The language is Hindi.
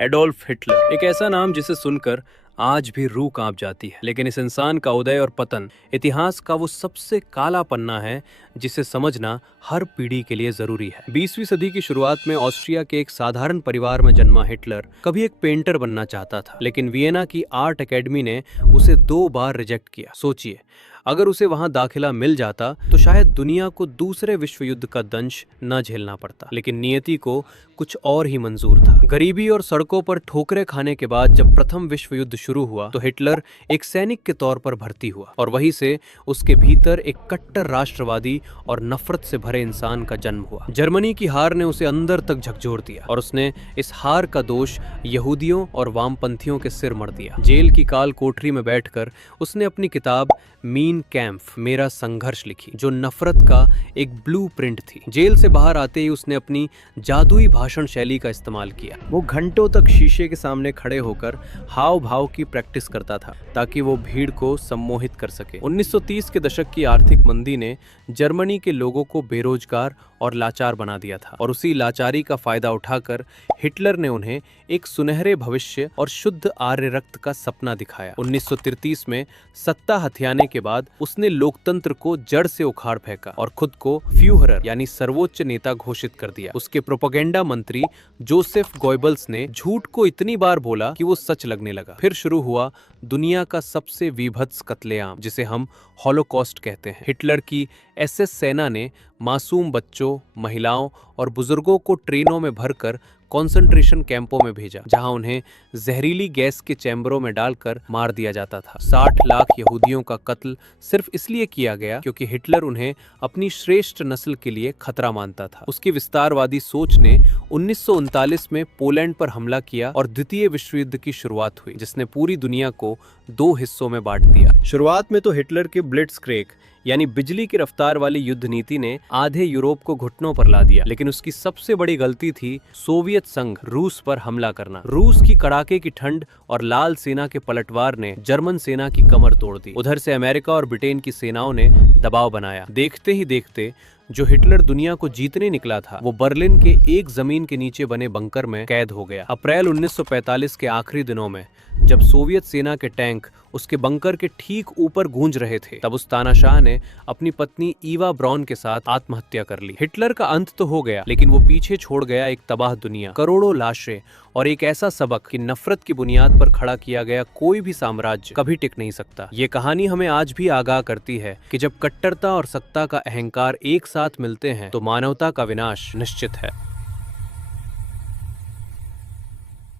एडोल्फ हिटलर, एक ऐसा नाम जिसे सुनकर आज भी रूह कांप जाती है। लेकिन इस इंसान का उदय और पतन इतिहास का वो सबसे काला पन्ना है जिसे समझना हर पीढ़ी के लिए जरूरी है। 20वीं सदी की शुरुआत में ऑस्ट्रिया के एक साधारण परिवार में जन्मा हिटलर कभी एक पेंटर बनना चाहता था, लेकिन वियना की आर्ट एकेडमी ने उसे 2 बार रिजेक्ट किया। सोचिए, अगर उसे वहां दाखिला मिल जाता तो शायद दुनिया को दूसरे विश्व युद्ध का दंश न झेलना पड़ता। लेकिन नियति को कुछ और ही मंजूर था। गरीबी और सड़कों पर ठोकरें खाने के बाद जब प्रथम विश्व युद्ध शुरू हुआ तो हिटलर एक सैनिक के तौर पर भर्ती हुआ और वहीं से उसके भीतर एक कट्टर राष्ट्रवादी और नफरत से भरे इंसान का जन्म हुआ। जर्मनी की हार ने उसे अंदर तक झकझोर दिया और उसने इस हार का दोष यहूदियों और वामपंथियों के सिर मढ़ दिया। जेल की काल कोठरी में बैठकर उसने अपनी किताब मीन कैम्फ मेरा संघर्ष लिखी, जो नफरत का एक ब्लूप्रिंट थी। जेल से बाहर आते ही उसने अपनी जादुई भाषण शैली का इस्तेमाल किया। वो घंटों तक शीशे के सामने खड़े होकर हाव भाव की प्रैक्टिस करता था ताकि वो भीड़ को सम्मोहित कर सके। 1930 के दशक की आर्थिक मंदी ने जर्मनी के लोगों को बेरोजगार और लाचार बना दिया था और उसी लाचारी का फायदा उठाकर हिटलर ने उन्हें एक सुनहरे भविष्य और शुद्ध आर्य रक्त का सपना दिखाया। 1933 में सत्ता हथियाने के बाद उसने लोकतंत्र को जड़ से उखाड़ फेंका और खुद को फ्यूहरर यानी सर्वोच्च नेता घोषित कर दिया। उसके प्रोपेगेंडा मंत्री जोसेफ गोयबल्स ने झूठ को इतनी बार बोला कि वो सच लगने लगा। फिर शुरू हुआ दुनिया का सबसे विभत्स कत्लेआम, जिसे हम हॉलोकॉस्ट कहते हैं। हिटलर की एसएस सेना ने मासूम बच्चों, महिलाओं और बुजुर्गों को ट्रेनों में भरकर कंसंट्रेशन कैंपों में भेजा, जहां उन्हें जहरीली गैस के चैम्बरों में डालकर मार दिया जाता था। 60 लाख यहूदियों का कत्ल सिर्फ इसलिए किया गया क्योंकि हिटलर उन्हें अपनी श्रेष्ठ नस्ल के लिए खतरा मानता था। उसकी विस्तारवादी सोच ने 1939 में पोलैंड पर हमला किया और द्वितीय विश्व युद्ध की शुरुआत हुई, जिसने पूरी दुनिया को 2 हिस्सों में बांट दिया। शुरुआत में तो हिटलर के ब्लिट्जक्रेग यानी बिजली की रफ्तार वाली युद्ध नीति ने आधे यूरोप को घुटनों पर ला दिया, लेकिन उसकी सबसे बड़ी गलती थी सोवियत संघ रूस पर हमला करना। रूस की कड़ाके की ठंड और लाल सेना के पलटवार ने जर्मन सेना की कमर तोड़ दी। उधर से अमेरिका और ब्रिटेन की सेनाओं ने दबाव बनाया। देखते ही देखते जो हिटलर दुनिया को जीतने निकला था वो बर्लिन के एक जमीन के नीचे बने बंकर में कैद हो गया। अप्रैल 1945 के आखिरी दिनों में जब सोवियत सेना के टैंक उसके बंकर के ठीक ऊपर गूंज रहे थे, तब उस तानाशाह ने अपनी पत्नी ईवा ब्राउन के साथ आत्महत्या कर ली। हिटलर का अंत तो हो गया, लेकिन वो पीछे छोड़ गया एक तबाह दुनिया, करोड़ों लाशें और एक ऐसा सबक कि नफरत की बुनियाद पर खड़ा किया गया कोई भी साम्राज्य कभी टिक नहीं सकता। ये कहानी हमें आज भी आगाह करती है कि जब कट्टरता और सत्ता का अहंकार एक साथ मिलते हैं तो मानवता का विनाश निश्चित है।